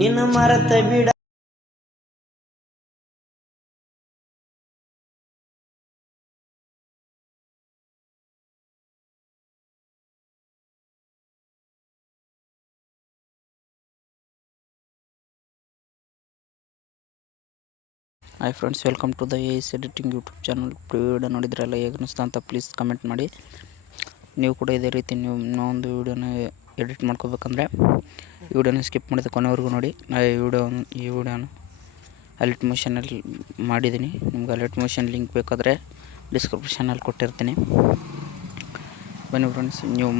ನಿನ್ನ ಮರತ ಬಿಡ hi friends, welcome to the AS editing YouTube channel. Video ನೋಡಿದ್ರಲ್ಲ ಹೇಗೆ ಅನಿಸ್ತಾ ಅಂತ ಪ್ಲೀಸ್ ಕಮೆಂಟ್ ಮಾಡಿ. ನೀವು ಕೂಡ ಇದೇ ರೀತಿ ನೀವು ಇನ್ನೊಂದು ವೀಡಿಯೋನ ಎಡಿಟ್ ಮಾಡ್ಕೋಬೇಕಂದ್ರೆ ಈ ವಿಡಿಯೋನ ಸ್ಕಿಪ್ ಮಾಡಿದ ಕೊನೆವರೆಗೂ ನೋಡಿ. ನಾ ಈ ವಿಡಿಯೋನ ಅಲರ್ಟ್ ಮೋಷನಲ್ಲಿ ಮಾಡಿದ್ದೀನಿ. ನಿಮ್ಗೆ ಅಲರ್ಟ್ ಮೋಷನ್ ಲಿಂಕ್ ಬೇಕಾದರೆ ಡಿಸ್ಕ್ರಿಪ್ಷನಲ್ಲಿ ಕೊಟ್ಟಿರ್ತೀನಿ. ಬನ್ನಿ ಫ್ರೆಂಡ್ಸ್, ನೀವು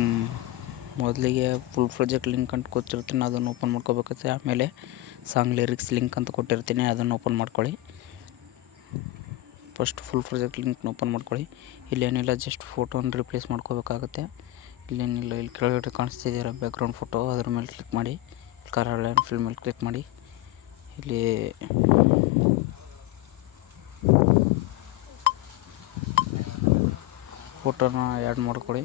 ಮೊದಲಿಗೆ ಫುಲ್ ಪ್ರಾಜೆಕ್ಟ್ ಲಿಂಕ್ ಅಂತ ಕೊಟ್ಟಿರ್ತೀನಿ, ಅದನ್ನು ಓಪನ್ ಮಾಡ್ಕೋಬೇಕಾಗುತ್ತೆ. ಆಮೇಲೆ ಸಾಂಗ್ ಲಿರಿಕ್ಸ್ ಲಿಂಕ್ ಅಂತ ಕೊಟ್ಟಿರ್ತೀನಿ, ಅದನ್ನು ಓಪನ್ ಮಾಡ್ಕೊಳ್ಳಿ. ಫಸ್ಟ್ ಫುಲ್ ಪ್ರಾಜೆಕ್ಟ್ ಲಿಂಕ್ನ ಓಪನ್ ಮಾಡ್ಕೊಳ್ಳಿ. ಇಲ್ಲೇನಿಲ್ಲ, ಜಸ್ಟ್ ಫೋಟೋನ ರಿಪ್ಲೇಸ್ ಮಾಡ್ಕೋಬೇಕಾಗುತ್ತೆ. ಇಲ್ಲೇನಿಲ್ಲ, ಇಲ್ಲಿ ಕೆಳಗಡೆ ಕಾಣಿಸ್ತಿದ್ದೀರ ಬ್ಯಾಕ್ಗ್ರೌಂಡ್ ಫೋಟೋ, ಅದ್ರ ಮೇಲೆ ಕ್ಲಿಕ್ ಮಾಡಿ. ಕಾರ್ ಲೈನ್ ಫಿಲ್ ಮೇಲೆ ಕ್ಲಿಕ್ ಮಾಡಿ. ಇಲ್ಲಿ ಫೋಟೋನ ಆ್ಯಡ್ ಮಾಡ್ಕೊಳ್ಳಿ.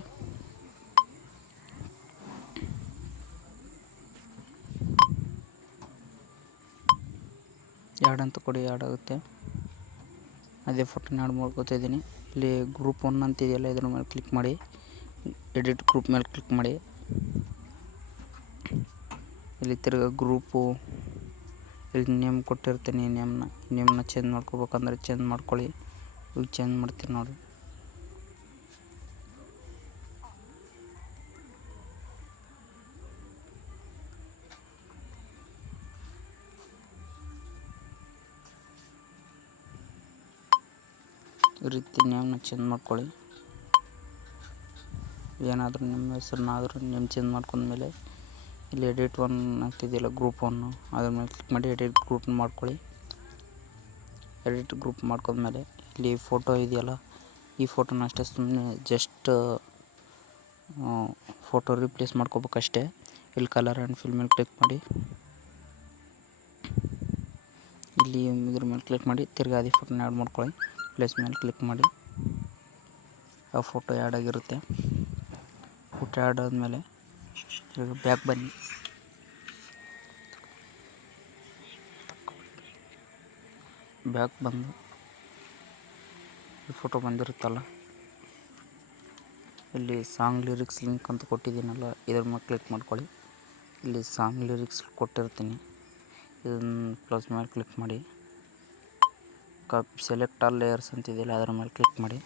ಆ್ಯಡ್ ಅಂತ ಕೊಡಿ, ಆ್ಯಡ್ ಆಗುತ್ತೆ. ಅದೇ ಫೋಟೋನ ಆ್ಯಡ್ ಮಾಡ್ಕೊತಿದ್ದೀನಿ. ಇಲ್ಲಿ ಗ್ರೂಪ್ 1 ಅಂತಿದೆಯಲ್ಲ, ಇದ್ರ ಮೇಲೆ ಕ್ಲಿಕ್ ಮಾಡಿ. ಎಡಿಟ್ ಗ್ರೂಪ್ ಮೇಲೆ ಕ್ಲಿಕ್ ಮಾಡಿ. ಇಲ್ಲಿ ತಿರ್ಗಿ ಗ್ರೂಪು ಇಲ್ಲಿ ನೇಮ್ ಕೊಟ್ಟಿರ್ತೀನಿ. ನೇಮ್ನ ಚೇಂಜ್ ಮಾಡ್ಕೋಬೇಕಂದ್ರೆ ಚೇಂಜ್ ಮಾಡ್ಕೊಳ್ಳಿ. ಈಗ ಚೇಂಜ್ ಮಾಡ್ತೀನಿ ನೋಡಿ. ಈ ರೀತಿ ನೇಮ್ನ ಚೇಂಜ್ ಮಾಡ್ಕೊಳ್ಳಿ. ಏನಾದರೂ ನಿಮ್ಮ ಹೆಸರನ್ನಾದರೂ ನೇಮ್ ಚೇಂಜ್ ಮಾಡ್ಕೊಂಡ್ಮೇಲೆ ಇಲ್ಲಿ ಎಡಿಟ್ 1 ಅಂತಿದೆಯಲ್ಲ, ಗ್ರೂಪ್ 1, ಅದ್ರ ಮೇಲೆ ಕ್ಲಿಕ್ ಮಾಡಿ ಎಡಿಟ್ ಗ್ರೂಪ್ ಮಾಡ್ಕೊಳ್ಳಿ. ಎಡಿಟ್ ಗ್ರೂಪ್ ಮಾಡ್ಕೊಂಡ್ಮೇಲೆ ಇಲ್ಲಿ ಫೋಟೋ ಇದೆಯಲ್ಲ, ಈ ಫೋಟೋನ ಅಷ್ಟೇ ಸುಮ್ಮನೆ ಜಸ್ಟ್ ಫೋಟೋ ರಿಪ್ಲೇಸ್ ಮಾಡ್ಕೋಬೇಕಷ್ಟೇ. ಇಲ್ಲಿ ಕಲರ್ ಆ್ಯಂಡ್ ಫಿಲ್ ಮೇಲೆ ಕ್ಲಿಕ್ ಮಾಡಿ. ಇಲ್ಲಿ ಇದ್ರ ಮೇಲೆ ಕ್ಲಿಕ್ ಮಾಡಿ ತಿರ್ಗಿ ಅದೇ ಫೋಟೋನ ಆ್ಯಡ್ ಮಾಡ್ಕೊಳ್ಳಿ. ಪ್ಲೇಸ್ ಮೇಲೆ ಕ್ಲಿಕ್ ಮಾಡಿ. ಆ ಫೋಟೋ ಆ್ಯಡ್ ಆಗಿರುತ್ತೆ. ಫೋಟೋ ಆ್ಯಡ್ ಆದಮೇಲೆ ತಿರ್ಗಿ ಬ್ಯಾಕ್ ಬನ್ನಿ. ಬ್ಯಾಕ್ ಬಂದು ಈ ಫೋಟೋ ಬಂದಿರುತ್ತಲ್ಲ, ಇಲ್ಲಿ ಸಾಂಗ್ ಲಿರಿಕ್ಸ್ ಲಿಂಕ್ ಅಂತ ಕೊಟ್ಟಿದ್ದೀನಲ್ಲ, ಇದ್ರ ಮೇಲೆ ಕ್ಲಿಕ್ ಮಾಡ್ಕೊಳ್ಳಿ. ಇಲ್ಲಿ ಸಾಂಗ್ ಲಿರಿಕ್ಸ್ ಕೊಟ್ಟಿರ್ತೀನಿ, ಇದನ್ನು ಪ್ಲಸ್ ಮೇಲೆ ಕ್ಲಿಕ್ ಮಾಡಿ. ಸೆಲೆಕ್ಟ್ ಆಲ್ ಲೇಯರ್ಸ್ ಅಂತಿದೆಯಲ್ಲ, ಅದರ ಮೇಲೆ ಕ್ಲಿಕ್ ಮಾಡಿ.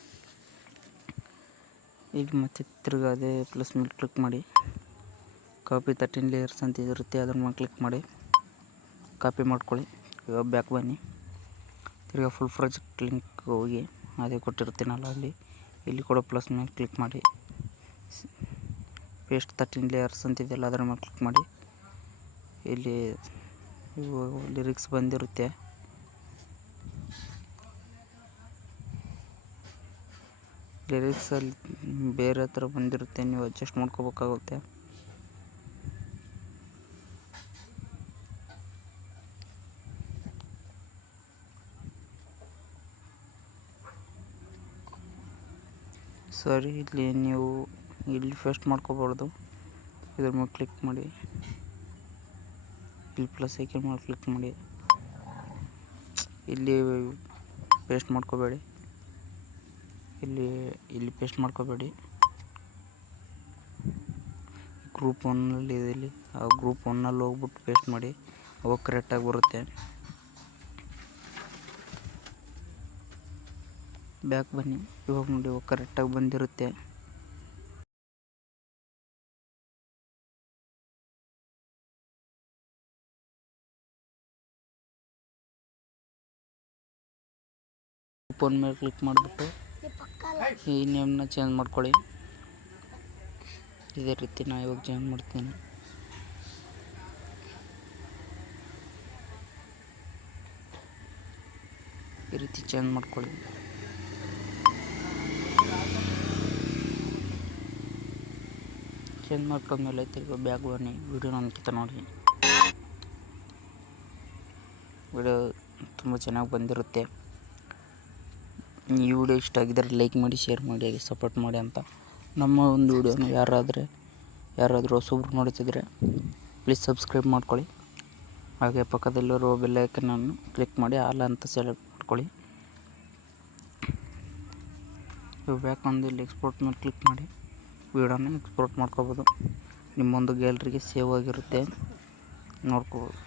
ಈಗ ಮತ್ತೆ ತಿರ್ಗಿ ಅದೇ ಪ್ಲಸ್ ಮೇಲೆ ಕ್ಲಿಕ್ ಮಾಡಿ. ಕಾಪಿ 13 ಲೇಯರ್ಸ್ ಅಂತ ಇರುತ್ತೆ, ಅದ್ರ ಮೇಲೆ ಕ್ಲಿಕ್ ಮಾಡಿ ಕಾಪಿ ಮಾಡ್ಕೊಳ್ಳಿ. ಇವಾಗ ಬ್ಯಾಕ್ ಬನ್ನಿ. ತಿರ್ಗಿ ಫುಲ್ ಪ್ರಾಜೆಕ್ಟ್ ಲಿಂಕ್ ಹೋಗಿ ಅದೇ ಕೊಟ್ಟಿರ್ತೀನಲ್ಲ, ಇಲ್ಲಿ ಕೂಡ ಪ್ಲಸ್ ಮೇಲೆ ಕ್ಲಿಕ್ ಮಾಡಿ. ಪೇಸ್ಟ್ 13 ಲೇಯರ್ಸ್ ಅಂತಿದೆಯಲ್ಲ, ಅದರ ಮೇಲೆ ಕ್ಲಿಕ್ ಮಾಡಿ. ಇಲ್ಲಿ ಲಿರಿಕ್ಸ್ ಬಂದಿರುತ್ತೆ, ಲಿರಿಕ್ಸಲ್ಲಿ ಬೇರೆ ಥರ ಬಂದಿರುತ್ತೆ, ನೀವು ಅಡ್ಜಸ್ಟ್ ಮಾಡ್ಕೋಬೇಕಾಗುತ್ತೆ. ಸರಿ, ಇಲ್ಲಿ ನೀವು ಇಲ್ಲಿ ಪೇಸ್ಟ್ ಮಾಡ್ಕೋಬಾರ್ದು. ಇದ್ರ ಮೇಲೆ ಕ್ಲಿಕ್ ಮಾಡಿ. ಇಲ್ಲಿ ಪ್ಲಸ್ ಐಕನ್ ಮೇಲೆ ಕ್ಲಿಕ್ ಮಾಡಿ. ಇಲ್ಲಿ ಪೇಸ್ಟ್ ಮಾಡ್ಕೋಬೇಡಿ. ಇಲ್ಲಿ ಪೇಸ್ಟ್ ಮಾಡ್ಕೋಬೇಡಿ. ಗ್ರೂಪ್ 1 ಇದೆ, ಇಲ್ಲಿ ಆ ಗ್ರೂಪ್ 1 ಹೋಗ್ಬಿಟ್ಟು ಪೇಸ್ಟ್ ಮಾಡಿ. ಅವಾಗ ಕರೆಕ್ಟಾಗಿ ಬರುತ್ತೆ. ಬ್ಯಾಕ್ ಬನ್ನಿ. ಇವಾಗ ನೋಡಿ, ಇವಾಗ ಕರೆಕ್ಟಾಗಿ ಬಂದಿರುತ್ತೆ. ಗ್ರೂಪ್ 1 ಮೇಲೆ ಕ್ಲಿಕ್ ಮಾಡಿಬಿಟ್ಟು ಈ ನೇಮ್ನ ಚೇಂಜ್ ಮಾಡ್ಕೊಳ್ಳಿ. ಇದೇ ರೀತಿ ನಾನು ಇವಾಗ ಚೇಂಜ್ ಮಾಡ್ತೀನಿ. ಈ ರೀತಿ ಚೇಂಜ್ ಮಾಡ್ಕೊಳ್ಳಿ. ಚೇಂಜ್ ಮಾಡ್ಕೊಂಡ್ಮೇಲೆ ತಿರ್ಗಿ ಬ್ಯಾಗ್ ಬನ್ನಿ. ವಿಡಿಯೋ ಅಂಕಿತ ನೋಡಿ. ವಿಡಿಯೋ ತುಂಬ ಚೆನ್ನಾಗಿ ಬಂದಿರುತ್ತೆ. ಈ ವಿಡಿಯೋ ಇಷ್ಟ ಆಗಿದ್ದರೆ ಲೈಕ್ ಮಾಡಿ, ಶೇರ್ ಮಾಡಿ, ಹಾಗೆ ಸಪೋರ್ಟ್ ಮಾಡಿ ಅಂತ. ನಮ್ಮ ಒಂದು ವಿಡಿಯೋನ ಯಾರಾದರೂ ಹೊಸಬ್ರು ನೋಡ್ತಿದ್ರೆ ಪ್ಲೀಸ್ ಸಬ್ಸ್ಕ್ರೈಬ್ ಮಾಡ್ಕೊಳ್ಳಿ. ಹಾಗೆ ಪಕ್ಕದಲ್ಲಿರುವ ಬೆಲ್ ಐಕನನ್ನು ಕ್ಲಿಕ್ ಮಾಡಿ ಆಲ್ ಅಂತ ಸೆಲೆಕ್ಟ್ ಮಾಡ್ಕೊಳ್ಳಿ. ಇವು ಬೇಕಂದು ಇಲ್ಲಿ ಎಕ್ಸ್ಪೋರ್ಟ್ ಮೇಲೆ ಕ್ಲಿಕ್ ಮಾಡಿ ವೀಡಿಯೋನ ಎಕ್ಸ್ಪೋರ್ಟ್ ಮಾಡ್ಕೋಬೋದು. ನಿಮ್ಮೊಂದು ಗ್ಯಾಲರಿಗೆ ಸೇವ್ ಆಗಿರುತ್ತೆ, ನೋಡ್ಕೋಬೋದು.